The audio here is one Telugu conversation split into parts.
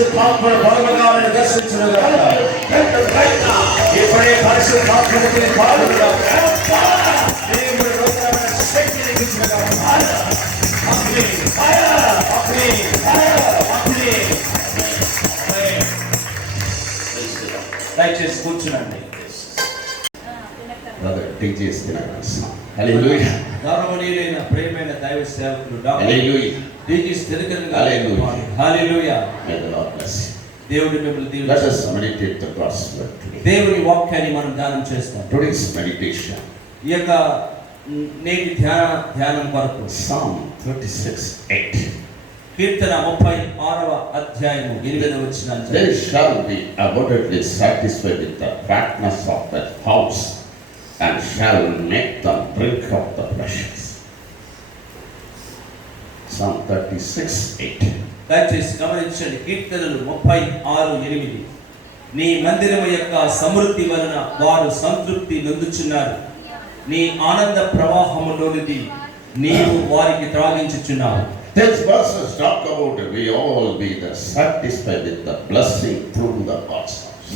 పరిశుద్ధాత్మను బలముగా దర్శించునుగాక. ఇప్పుడే పరిశుద్ధాత్మకి పాలుగా దేవుడు నూతనమైన శక్తిని ఇచ్చునుగాక. దయచేసి కూర్చునండి. గౌరవనీయులైన ప్రియమైన దైవ సేవకులు దేవుడి మిమ్మల్ని దేవుని వాక్యాన్ని మనం ధ్యానం చేస్తాం. ఈ యొక్క నేటి ధ్యానం కొరకు Psalm 36:8. కీర్తన 36వ అధ్యాయము 8వ వచనం. They shall be abundantly satisfied with the fatness of that house, and shall make them drink of the pleasures. Psalm 36:8. దయచేసి గమనించండి. కీర్తనలు 36:8. నీ మందిరము యొక్క సమృద్ధి వలన వారు సంతృప్తి నొందుచున్నారు. నీ ఆనంద ప్రవాహములోనిది నీవు వారికి త్రాగించుచున్నావు. These verses talk about we all be satisfied with the blessing through the God's house.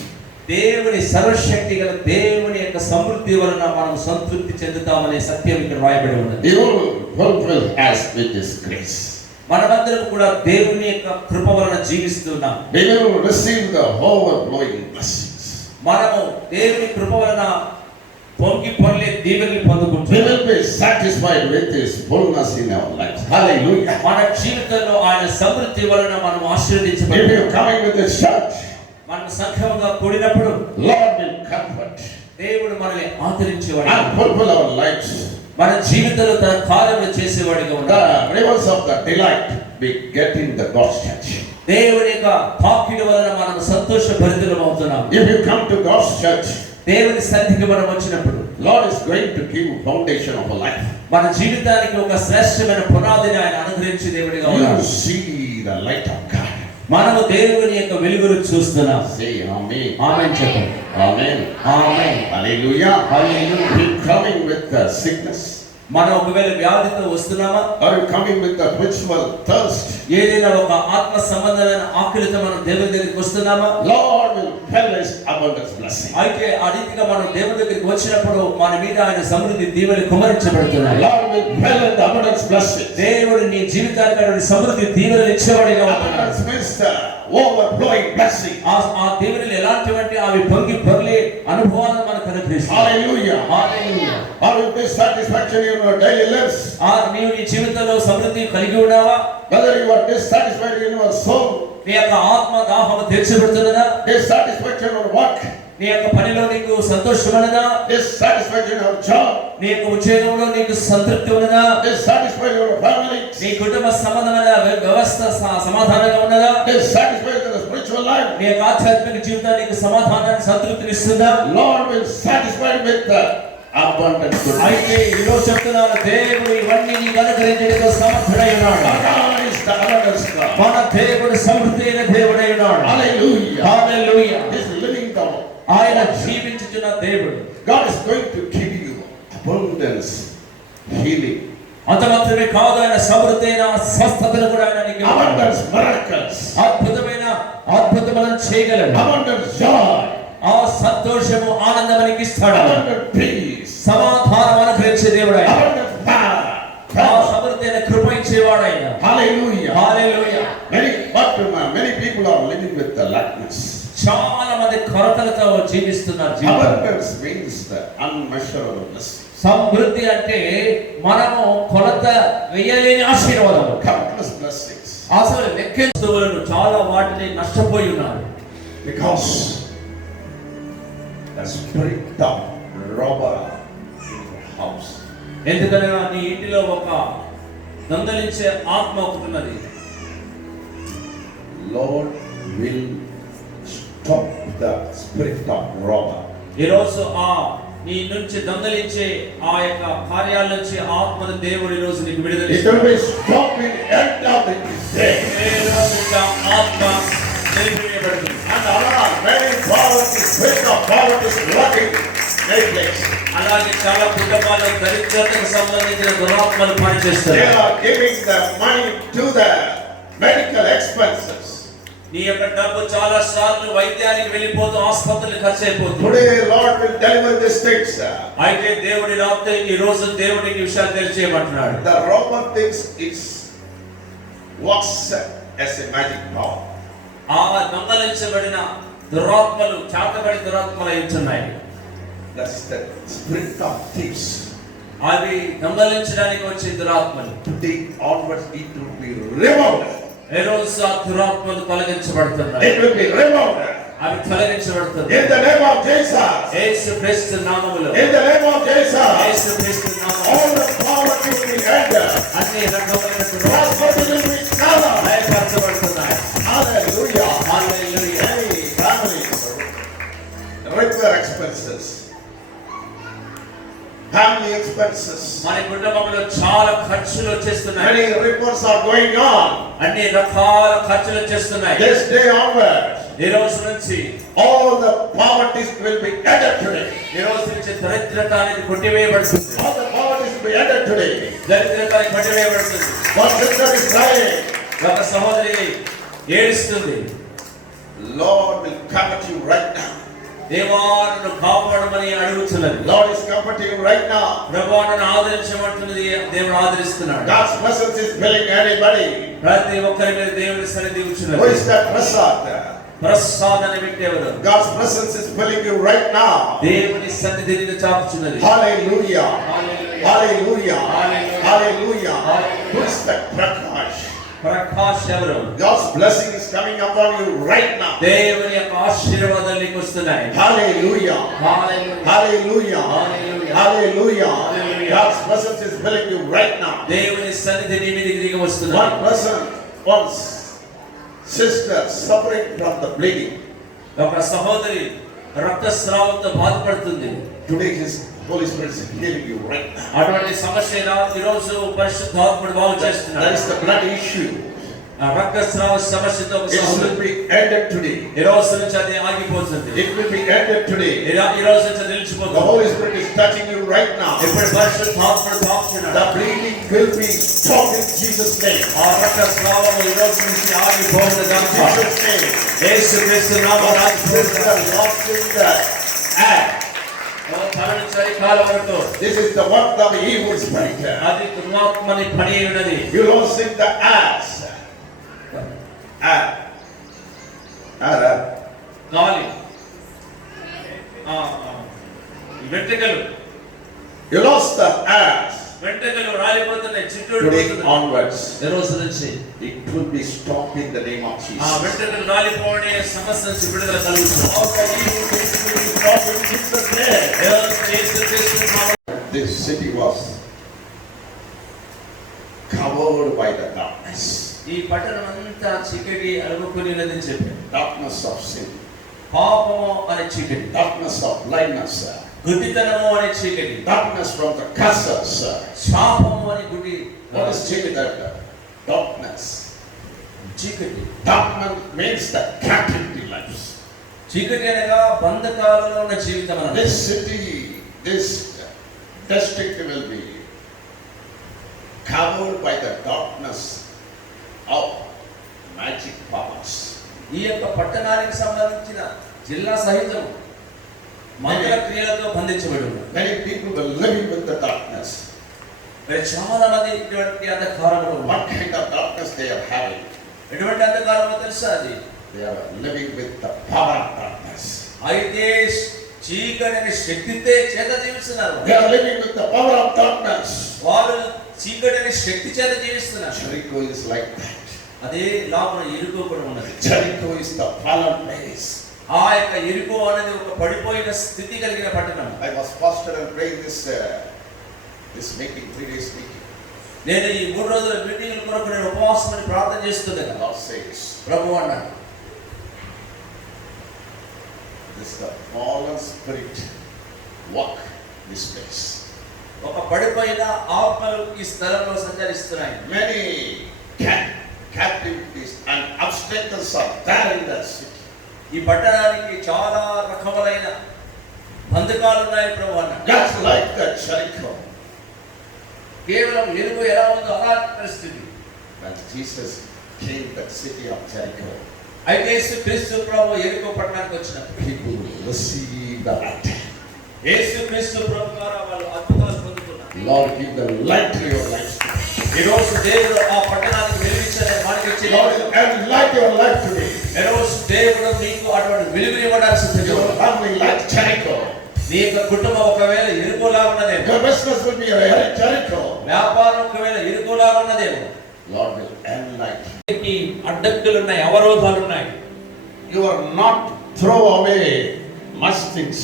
దేవుని సర్వశక్తి గల దేవుని యొక్క సమృద్ధి వలన మనం సంతృప్తి చెందుతామనే సత్యం ఇక్కడ రాయబడి ఉన్నది. You will fulfill us with His grace. మనమందరం కూడా దేవుని యొక్క కృప వలన జీవిస్తున్నాం. We will receive the overflowing blessings. మనము దేవుని కృప వలన పొంగి పొర్లే దీవెనలు పొందుకుంటాం. We will be satisfied with His fullness in our lives. Hallelujah. మన జీవితంలో ఆయన సమృద్ధి వలన మనం ఆశీర్వదించబడతాం. If you are coming with this church, మనం సంఘముగా కూడినప్పుడు Lord will comfort దేవుడు మనల్ని ఆదరించేవాడు and fulfill our lives. మన జీవితంలో తన కార్యములు చేసేవాడిగా ఉన్నాడు. The rivers of the delight we get in the God's church. దేవుని యొక్క తాకిడి వలన మనం సంతోషభరితులం అవుతున్నాం. If you come to God's church, దేవుని సన్నిధికి మనం వచ్చినప్పుడు Lord is going to give foundation of a life. మన జీవితానికి ఒక శ్రేష్టమైన పునాదిని ఆయన అనుగ్రహించి దేవుడిగా ఉన్నాడు. You see the light of God. మనము దేవుని యొక్క వెలుగును చూస్తున్నాం. Say amen. ఆమేన్ చెప్పండి. Amen. Amen. Hallelujah. Hallelujah. Are you coming with the sickness? మనం ఒకవేళ వ్యాధితో వస్తున్నామా? Are you coming with the spiritual thirst? ఏదైనా ఒక ఆత్మ సంబంధమైన ఆకలితో మనం దేవుని దగ్గరికి వస్తున్నామా? Lord will fill His abundance blessing. అయితే ఆ రీతిగా మనం దేవుని దగ్గరికి వచ్చినప్పుడు మన మీద ఆయన సమృద్ధి దీవెనలు కుమ్మరించబడుతున్నాయి. Lord will fill in the abundance blessing. దేవుడు నీ జీవితానికి సమృద్ధి దీవెనలు ఇచ్చేవాడిగా ఉన్నాడు. Abundance means the overflowing blessing. ఆ దీవెనలు ఎలాంటివంటే అవి పొంగి పొర్లే అనుభవాలను మనకు అనుగ్రహిస్తాయి. Hallelujah. Hallelujah. Are you dissatisfaction in your daily lives? నీవు నీ జీవితంలో సమృద్ధి కలిగి ఉన్నావా? Whether you are dissatisfied in your soul, నీ యొక్క ఆత్మ దాహం తీర్చబడుతున్నదా? dissatisfaction in your work, నీ యొక్క పనిలో నీకు సంతోషం ఉన్నదా? dissatisfaction in your job, నీ యొక్క ఉద్యోగంలో నీకు సంతృప్తి ఉన్నదా? dissatisfied in your family, నీ కుటుంబ సంబంధమైన వ్యవస్థ సమాధానంగా ఉన్నదా? dissatisfied in the spiritual life, నీ యొక్క ఆధ్యాత్మిక జీవితానికి సమాధానాన్ని సంతృప్తిని ఇస్తుందా? Lord will satisfy with the abundant good. అయితే ఈరోజు చెప్తున్నాను, దేవుడు ఇవన్నీ నీకు అనుగ్రహించడానికి సమర్థుడై ఉన్నాడు. God is the abundance God. మన దేవుడు సమృద్ధి అయిన దేవుడై ఉన్నాడు. Hallelujah. Hallelujah. This living God. ఆయన జీవించుచున్న దేవుడు. God is going to give you abundance, healing, అంత మాత్రమే కాదు, ఆయన సమృద్ధి అయిన స్వస్థతను కూడా ఆయన నీకు ఇవ్వగలడు. abundance miracles, అద్భుతమైన చేయగలడు. abundance joy, ఆ సంతోషము ఆనందం నీకు ఇస్తాడు. abundant peace, సమాధానం అనుగ్రహించే దేవుడు ఆయన. abundant power. ఆ సమృద్ధి అయిన కృప ఇచ్చేవాడు ఆయన. Hallelujah. Hallelujah. Many people are living with the lackness. చాలా మంది కొరతలతో జీవిస్తున్నారు. Abundance means the unmeasurable blessing. సమృద్ధి అంటే మనము కొలత వేయలేని ఆశీర్వాదం. Countless blessings. అసలు లెక్కించవలను చాలా వాటిని నష్టపోయి ఉన్నారు. Because the spirit of robber in your house. ఎందుకనగా నీ ఇంటిలో ఒక దొంగలించే ఆత్మ ఒకటి ఉన్నది. Lord will stop the spirit of robber. ఈ రోజు నీ నుంచి దొంగలించే ఆ యొక్క కార్యాల నుంచి ఆత్మను దేవుడు ఈ రోజు నీకు విడుదల It will be stopped in end of the day. ఆత్మ నిలిపివేయబడుతుంది. And Allah, very powerful spirit of poverty is working many places. అలాగే చాలా కుటుంబాల్లో దరిద్రతకు సంబంధించిన దురాత్మలు పనిచేస్తారు. They are giving the money to the medical expenses. నీ యొక్క డబ్బు చాలా సార్లు వైద్యానికి వెళ్ళిపోతూ ఆసుపత్రులు ఖర్చు అయిపోతుంది. Today, Lord will deliver these things. అయితే దేవుడి రాత్రి ఈ రోజు దేవుడికి విషయాలు తెలియజేయమంటున్నాడు. The robber thinks it works as a magic power. ఆ దొంగలించబడిన దురాత్మలు చాతబడి దురాత్మలు అయ్యున్నాయి. That's the spirit of thieves. అవి దొంగలించడానికి వచ్చే దురాత్మలు. Today onwards it will be removed. ఈ రోజు ఆ దురాత్మలు తొలగించబడుతున్నాయి. It will be removed. అవి తొలగించబడుతున్నాయి. In the name of Jesus. యేసుక్రీస్తు నామములో. In the name of Jesus. యేసుక్రీస్తు నామములో. All the poverty will be ended. అన్ని రకమైన Prosperity will be covered. భయపరచబడుతున్నాయి. Hallelujah. Hallelujah. Hey, family. Regular expenses. Family expenses. మన కుటుంబంలో చాలా ఖర్చులు వచ్చేస్తున్నాయి. Many reports are going on. అన్ని రకాల ఖర్చులు వచ్చేస్తున్నాయి. This day onwards, ఈ రోజు నుంచి all the poverties will be ended today. ఈ రోజు నుంచి దరిద్రత అనేది కొట్టివేయబడుతుంది. All the poverties will be ended today. దరిద్రత అనేది కొట్టివేయబడుతుంది. One sister is crying. ఒక సహోదరి ఏడుస్తుంది. Lord will comfort you right now. దేవాను కాపాడమని అడుగుతున్నది. Lord is comforting you right now. ప్రభువును ఆదరించమంటున్నది. దేవుడు ఆదరిస్తున్నాడు. God's presence is filling anybody. ప్రతి ఒక్కరి మీద దేవుని సన్నిధి Who ఉంచున్నది. is that Prasad? ప్రసాదన వ్యక్తివరు. God's presence is filling you right now. దేవుని సన్నిధిని చాపుచున్నది. Hallelujah. Hallelujah. Hallelujah. Hallelujah. Hallelujah. Hallelujah. Who is that Prakash? Prakash ఎవరు? God's blessing is coming upon you right now. దేవుని యొక్క ఆశీర్వాదాలు నీకు వస్తున్నాయి. Hallelujah. Hallelujah. Hallelujah. Hallelujah. Hallelujah. Hallelujah. God's presence is filling you right now. దేవుని సన్నిధి నీ మీదకి దిగి వస్తున్నది. One person, one sister suffering from the bleeding. ఒక సహోదరి రక్తస్రావంతో బాధపడుతుంది. Today his Holy Spirit is healing you right now. అటువంటి సమస్య ఈ రోజు పరిశుద్ధాత్ముడు బాగు That చేస్తున్నాడు. is the blood issue. ఆ రక్తస్రావ సమస్యతో ఒక It will సహోదరి be ended today. ఈ రోజు నుంచి అది ఆగిపోతుంది. It will be ended today. ఈ రోజు నుంచి అది The నిలిచిపోతుంది. Holy Spirit is touching you right now. ఇప్పుడు పరిశుద్ధాత్ముడు తాకుతున్నాడు. The bleeding will be stopped in Jesus' name. ఆ రక్తస్రావం ఈ రోజు నుంచి ఆగిపోవును గాక. Jesus' name. యేసుక్రీస్తు నామమున Sister lost in that act. This is the work of the evil spirit. అది దురాత్మని పని అయి ఉన్నది. You lost in the acts. గాలి వెంట్రుకలు You lost the acts. వెంట్రుకలు రాలిపోతున్నాయి. చిట్టుడు Today పోతున్నాయి. onwards, ఈ రోజు నుంచి it will be stopped in the name of ఆ Jesus. వెంట్రుకలు రాలిపోవడే సమస్య నుంచి విడుదల కలుగుతుంది. All the evil things will be stopped in Jesus' name. ఈ రోజు యేసుక్రీస్తు నామమున This city was covered by the darkness. ఈ పట్టణం అంతా చీకటి అలుముకునేదని చెప్పారు. Darkness of sin. పాపము అనే చీకటి, Darkness of blindness. గుడ్డితనము అనే చీకటి, Darkness from the curses. శాపము అనే గుడి. What is changing that? Darkness. చీకటి Darkness means the captivity lives. చీకటి అనగా బంధకాలలో ఉన్న జీవితం అన్నమాట. This city, this district will be covered by the darkness of magic powers. ఈ యొక్క పట్టణానికి సంబంధించిన జిల్లా సహితం మంగళ క్రియలతో బంధించబడి ఉన్నారు. Many people were living with the darkness. మరి చాలా మంది ఇటువంటి అంధకారంలో ఉన్నారు. What kind of darkness they are having? ఎటువంటి అంధకారమో తెలుసా? అది They are living with the power of darkness. అయితే చీకటి అనే శక్తితే చేత జీవిస్తున్నారు. They are living with the power of darkness. వారు చీకటి అనే శక్తి చేత జీవిస్తున్నారు. Jericho is like that. అదే లోపల ఇరుకు కూడా ఉన్నది. Jericho is the fallen place. ఆ యొక్క ఇరుకు అనేది ఒక పడిపోయిన స్థితి కలిగిన పట్టణం. I was fasted and praying this meeting, 3 days meeting. నేను ఈ 3 రోజుల మీటింగ్ కొరకు నేను ఉపవాసం అని ప్రార్థన చేస్తున్నాను. The Lord says, ప్రభు అన్నాడు, this is the fallen spirit walk this place. ఒక పడిపోయిన ఆత్మలు ఈ స్థలంలో సంచరిస్తున్నాయి. Many captivities and obstacles are there in that city. ఈ పట్టణానికి చాలా రకములైన బంధకాలు ఉన్నాయి ప్రభు అన్నాడు. Just like the Jericho. కేవలం ఎరుగు ఎలా ఉందో అలాంటి పరిస్థితి. When Jesus came to the city of Jericho, అయితే యేసుక్రీస్తు ప్రభు ఎరుకో పట్టణానికి వచ్చినప్పుడు people receive the light. యేసుక్రీస్తు ప్రభు ద్వారా వాళ్ళు అద్భుతాలు పొందుకున్నారు. Lord, give the light to your life. ఈ రోజు దేవుడు ఆ పట్టణానికి వెలుగిచ్చని మనకి ఇచ్చి Lord, enlight your life today. ఈ రోజు దేవుడు నీకు అటువంటి వెలుగుని ఇవ్వడానికి సిద్ధంగా Your ఉన్నాడు. family like Jericho. నీ యొక్క కుటుంబం ఒకవేళ ఇరుకులా ఉన్నదేమో, Your business will be a Jericho. వ్యాపారం ఒకవేళ ఇరుకులా ఉన్నదేమో, Lord will enlight. నీకు అడ్డంకులు ఉన్నాయి, అవరోధాలు ఉన్నాయి. You are not throw away much things.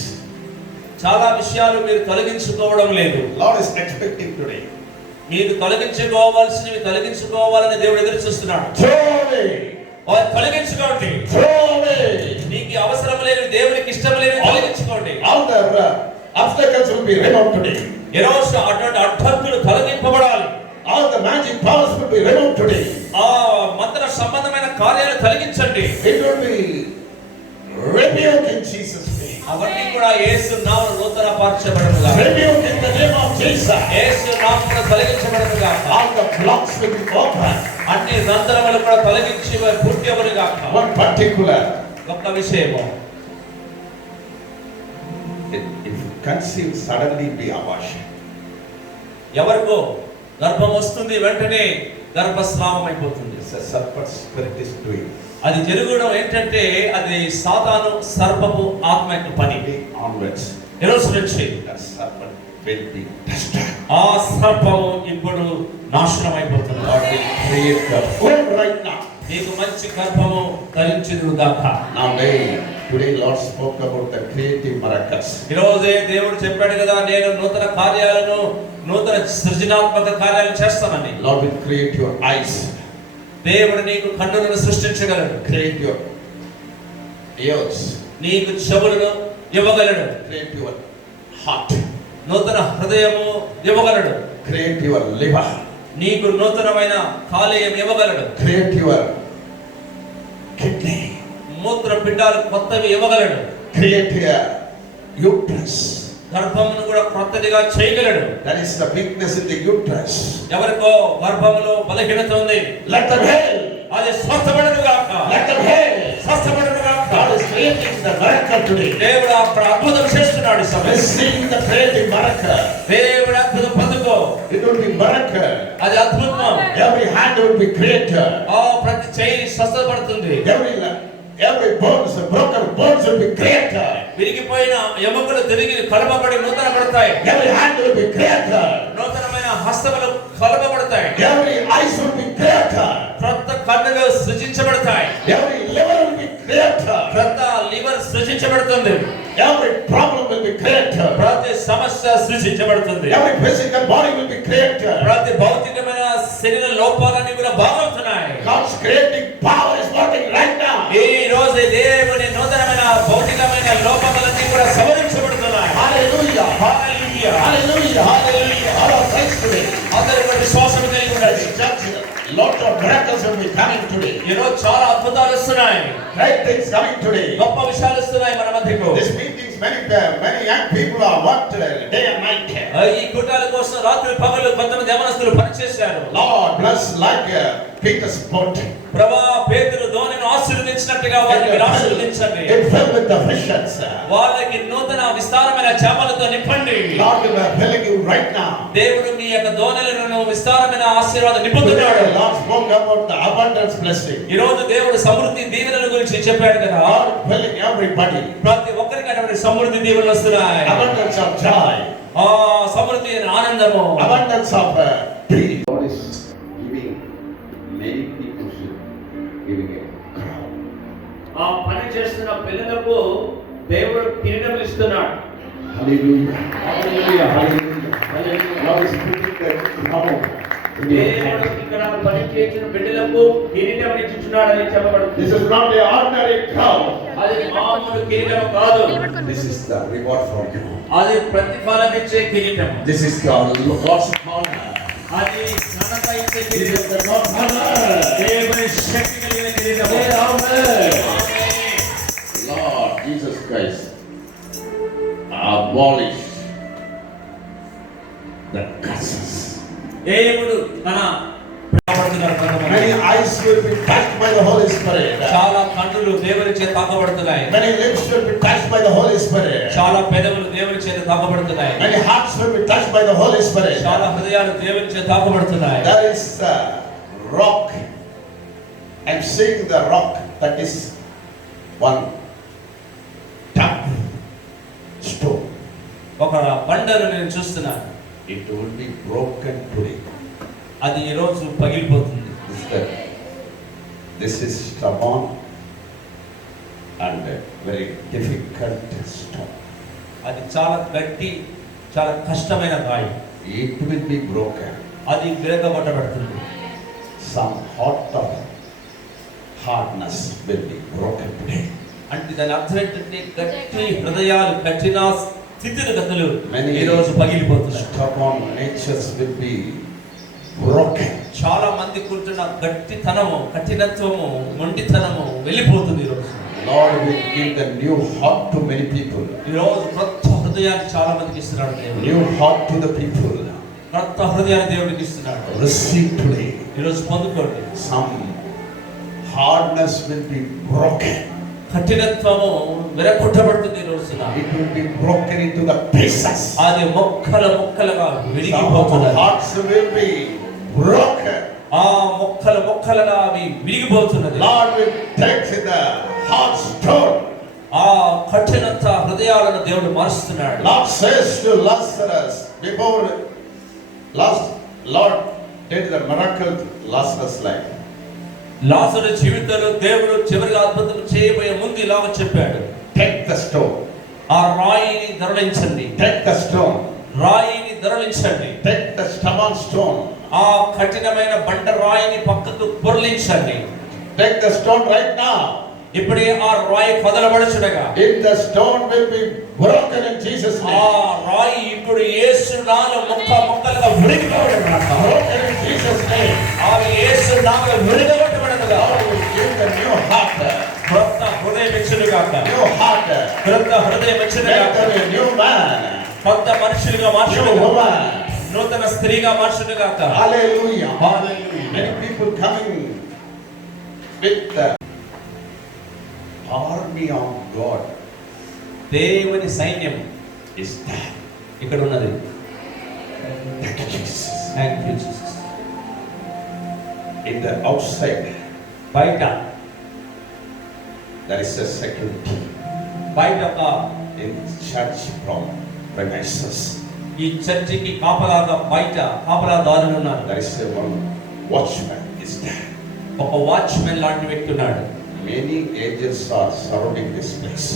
చాలా విషయాలు మీరు తొలగించుకోవడం లేదు. Lord is expecting today. మీరు తొలగించుకోవాల్సినవి తొలగించుకోవాలని దేవుడు ఎదురు చూస్తున్నాడు. Throw away. తొలగించుకోండి. Throw away. నీకు అవసరం లేదు, దేవునికి ఇష్టం లేదు, తొలగించుకోండి. All the obstacles will be removed today. ఈ రోజు అటువంటి అడ్డంకులు తొలగింపబడాలి. All the magic powers will be removed today. ఆ మంత్ర సంబంధమైన కార్యాలు తొలగించండి. It will be rebuked in Jesus' name. అవన్నీ కూడా యేసు నామమున నూతనపరచబడునుగా. Rebuked in the name of Jesus. యేసు నామమున తొలగించబడునుగా. All the blocks will be open. అన్ని రంధ్రములు కూడా తొలగించి పూర్తియవునుగా. One particular. ఒక్క విషయము, If you conceive suddenly be abortion. ఎవరికో గర్భం వస్తుంది, వెంటనే గర్భస్రావం అయిపోతుంది. It's a serpent spirit is doing. అది జరగడం ఏంటంటే అది సాతాను సర్పము ఆత్మ యొక్క పని. Onwards. ఈ రోజు నుంచి That serpent will be destroyed. ఆ సర్పము ఇప్పుడు నాశనం అయిపోతుంది. Lord will create the womb right now. నీకు మంచి గర్భము ధరించును గాక. Now today Lord spoke about the creative miracles. ఈ రోజే దేవుడు చెప్పాడు కదా, నేను నూతన కార్యాలను, నూతన సృజనాత్మక కార్యాలను చేస్తానని. Lord will create your eyes. దేవుడు నీకు కన్నులను సృష్టించగలడు. Create your ears. నీకు చెవులను ఇవ్వగలడు. Create your heart. నూతన హృదయము ఇవ్వగలడు. Create your liver. నీకు నూతనమైన కాలేయం ఇవ్వగలడు. Create your kidney. మూత్ర పిండాలు కొత్తవి ఇవ్వగలడు. Create your uterus. గర్భమును కూడా కొత్తదిగా చేయగలడు. That is the weakness in the uterus. ఎవరికో గర్భములో బలహీనత ఉంది, Let them heal. అది స్వస్థపడను గాక. Let them heal. స్వస్థపడను గాక. God is creating the miracle today. దేవుడు అక్కడ అద్భుతం చేస్తున్నాడు. ఈ సమయంలో Receive the creative miracle. దేవుడు అద్భుతం పొందుకో. It will be miracle. అది అద్భుతం. Every hand will be created. ప్రతి చేయి స్వస్థపడుతుంది. Every bones, the broken bones will be created. విరిగిపోయిన ఎముకలు తిరిగి కలపబడి నూతన పడతాయి. Every hand will be created. నూతనమైన హస్తములు కలపబడతాయి. Every eyes will be created. క్రొత్త కన్నులు సృజించబడతాయి. Every liver will be created. క్రొత్త liver సృజించబడుతుంది. Every problem will be created. ప్రతి సమస్య సృజించబడుతుంది. Every physical body will be created. ప్రతి భౌతికమైన శరీర లోపాలన్నీ కూడా బాగవుతున్నాయి. God's creating power is working right now. ఈ రోజు దేవుని నూతనమైన భౌతికమైన లోపములన్నీ కూడా సవరించబడుతున్నాయి. Hallelujah. Hallelujah. Hallelujah. Hallelujah. All of thanks today. అందరూ కూడా విశ్వాసం కలిగి ఉండండి. Lot of miracles will be coming today. ఈ రోజు చాలా అద్భుతాలు వస్తున్నాయి. Great things coming today. గొప్ప విషయాలు వస్తున్నాయి మన మధ్యకు. This meetings, many young people are worked day and night. ఈ కూటాల కోసం రాత్రి పగలు కొంతమంది యవనస్తులు పనిచేశారు. Lord bless like Peter's boat. ప్రభువా పేతురు దోణిని ఆశీర్వదించినట్టుగా వారిని ఆశీర్వదించండి. It filled with the fishes. వాళ్ళకి నూతన విస్తారమైన చేపలతో నింపండి. Lord will fill you right now. దేవుడు మీ యొక్క దోణిలను విస్తారమైన ఆశీర్వాదం నింపుతున్నాడు. Lord spoke about the abundance blessing. ఈ రోజు దేవుడు సమృద్ధి దీవెనల గురించి చెప్పాడు కదా. God filling everybody. ప్రతి ఒక్కరికి అటువంటి సమృద్ధి దీవెనలు వస్తున్నాయి. Abundance of joy. సమృద్ధి ఆనందము. Abundance of peace. God is giving many people giving a crown. ఆ పని చేస్తున్న పిల్లలకు దేవుడు కిరీటం ఇస్తున్నాడు. Hallelujah. Hallelujah. Hallelujah. Hallelujah. God is putting the crown. దేవుడు ఇక్కడ పని చేసిన బిడ్డలకు కిరీటం ఇచ్చుచున్నాడని చెప్పబడుతుంది. This is not a ordinary crown. అది మామూలు కిరీటం కాదు. This is the reward for you. అది ప్రతిఫలం ఇచ్చే కిరీటం. This is the God's honor. అది ఘనత ఇచ్చే This is కిరీటం. the God's honor. దేవుని శక్తి కలిగిన కిరీటం. Amen. Lord Jesus Christ abolished the curses. దేవుడు తన Many eyes will be touched by by the Holy Spirit. చాలా కన్నులు దేవుని చేత తాకబడుతున్నాయి. Many lips will be touched by the Holy Spirit. చాలా పెదవులు దేవుని చేత తాకబడుతున్నాయి. Many hearts will be touched by the Holy Spirit. చాలా హృదయాలు దేవుని చేత తాకబడుతున్నాయి. There is a rock. I'm seeing the rock that is one tough stone. ఒక బండను నేను చూస్తున్నాను. It will be broken today. అది ఈ రోజు పగిలిపోతుంది. This is stubborn and very difficult stone. అది చాలా గట్టి, చాలా కష్టమైన రాయి. It will be broken. అది విరగగొట్టబడుతుంది. Some heart of hardness will be broken today. అంటే దాని అర్థం ఏంటంటే గట్టి హృదయాలు, కఠిన స్థితిగతులు Many ఈ రోజు పగిలిపోతున్నాయి. stubborn natures will be broken. చాలా మంది కూర్చున్న గట్టితనము, కఠినత్వము, మొండితనము వెళ్ళిపోతుంది ఈ రోజు. Lord will give the new heart to many people. ఈ రోజు కొత్త హృదయాన్ని చాలా మందికి ఇస్తున్నాడు దేవుడు. New heart to the people. కొత్త హృదయాన్ని దేవుడికి ఇస్తున్నాడు. Receive today. ఈ రోజు పొందుకోండి. Some hardness will be broken. కఠినత్వము విరగొట్టబడుతుంది ఈ రోజున. It will be broken into the pieces. అది ముక్కలుగా Some విరిగిపోతుంది. hearts will be broken. ఆ ముక్కలుగా అవి విరిగిపోతున్నది. Lord will take the heart stone. ఆ కఠినత హృదయాలను దేవుడు మారుస్తున్నాడు. Lord says to Lazarus, before Lord did the miracle to Lazarus' life. లాజరు జీవితంలో దేవుడు చివరిగా అద్భుతం చేయబోయే ముందు ఇలాగ చెప్పాడు. Take the stone. ఆ రాయిని దొరలించండి. Take the stone. రాయిని దొరలించండి. Take the stubborn stone. ఆ కఠినమైన బండ రాయిని పక్కకు పొరలించండి. Take the stone right now. ఇప్పుడే ఆ రాయి కదలబడుచుడగా. If the stone will be broken in Jesus' ఆ name. రాయి ఇప్పుడు యేసు నామములో ముక్కలుగా విరిగిపోవుగాక. Broken in Jesus' name. ఆ యేసు నామములో విరిగిపోవుగాక. Lord will give the new heart. కొత్త హృదయం ఇచ్చునుగాక. New heart. కొత్త హృదయం ఇచ్చునుగాక. Make them a new man. కొత్త మనుషులుగా New మార్చునుగాక. woman. నూతన స్త్రీగా మార్చునుగాక. Hallelujah. Hallelujah. Many people coming with the army of God దేవుని సైన్యం is there. ఇక్కడ ఉన్నది. Thank you, Jesus. Thank you Jesus. In the outside బయట there is a security. బయట In church from premises ఈ చర్చికి కాపలాగా బయట కాపలాదారులు ఉన్నారు. there is a one watchman is there. ఒక వాచ్మెన్ లాంటి వ్యక్తి ఉన్నాడు. Many angels are surrounding this place.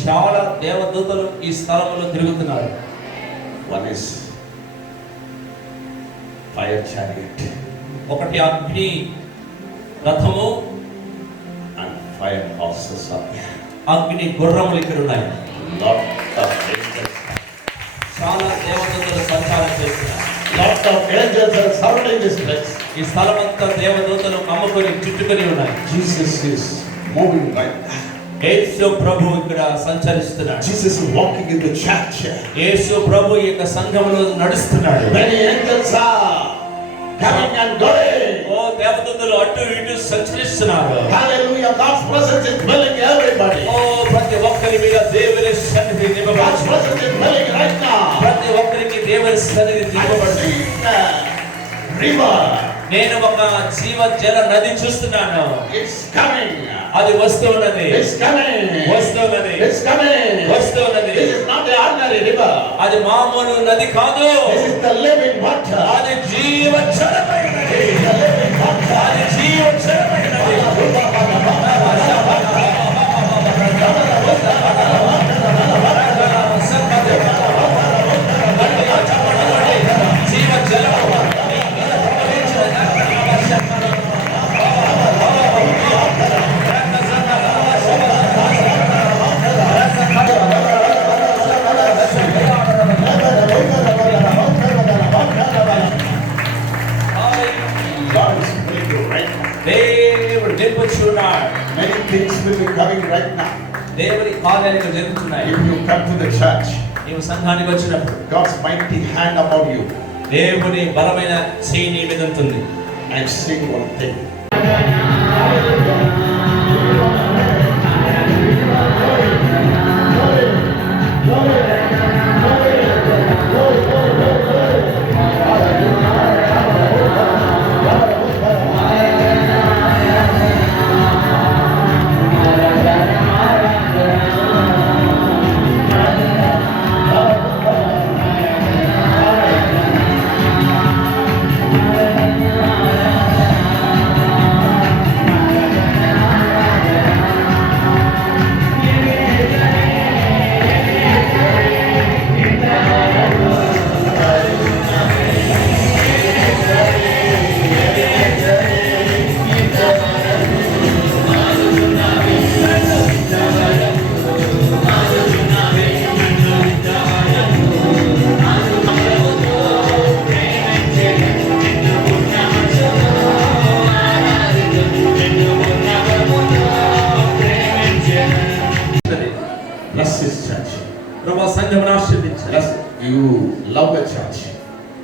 చాలా దేవదూతలు ఈ స్థలంలో తిరుగుతున్నారు. One is fire chariot ఒకటి అగ్ని రథము and fire horses are there. అగ్ని గుర్రములు ఇక్కడ ఉన్నాయి. Lot of angels. చాలా దేవదూతలు సంచారం చేస్తున్నారు. Lot of angels are surrounding this place. ఈ స్థలమంతా దేవదూతలు కమ్ముకొని చుట్టుకొని ఉన్నాయి. Jesus is moving right now. యేసు ప్రభు ఇక్కడ సంచరిస్తున్నాడు. Jesus is walking in the church. యేసు ప్రభు ఈ యొక్క సంఘములో నడుస్తున్నాడు. Many angels are coming and going. ఓ దేవదూతలు అటు ఇటు సంచరిస్తున్నారు. Hallelujah. God's presence is dwelling everybody. ఓ ప్రతి ఒక్కరి మీద దేవుని సన్నిధి God's నింపబడుతుంది. presence is dwelling right now. ప్రతి ఒక్కరికి దేవుని సన్నిధి I నింపబడుతుంది. see the river. నేను ఒక జీవజల నది చూస్తున్నాను. It's coming. అది వస్తున్నది. It's coming. వస్తున్నది. It's coming. వస్తున్నది. This is not the ordinary river. అది మామూలు నది కాదు. This is the living water. అది జీవజలమైన నది. This is the living water. అది జీవజలమైన నది. జీవజలము. God is bringing you right now. దేవుడు నింపుచున్నాడు. Many things will be coming right now. దేవుని కార్యాలు జరుగుతున్నాయి. If you come to the church, నీవు సంఘానికి వచ్చినప్పుడు God's mighty hand upon you. దేవుని బలమైన చేయి నీ మీద ఉంటుంది. I'm seeing one thing.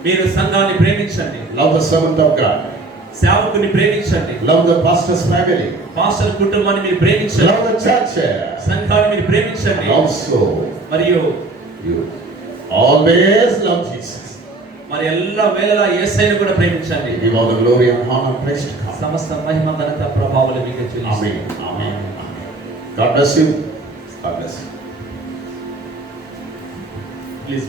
మీరు సంఘాన్ని ప్రేమించండి. Love the servant of God. సేవకుని ప్రేమించండి. Love the pastor's family. Pastor కుటుంబాన్ని మీరు ప్రేమించండి. Love the church. సంఘాన్ని మీరు ప్రేమించండి. And also, మరియు you always love Jesus. మరి ఎల్ల వేళలా యేసయ్యను కూడా ప్రేమించండి. Give all the glory and honor, praise to God. సమస్త మహిమ ఘనత ప్రభావాలు మీకే చెల్లిస్తున్నాను. Amen. Amen. God bless you. God bless you. Please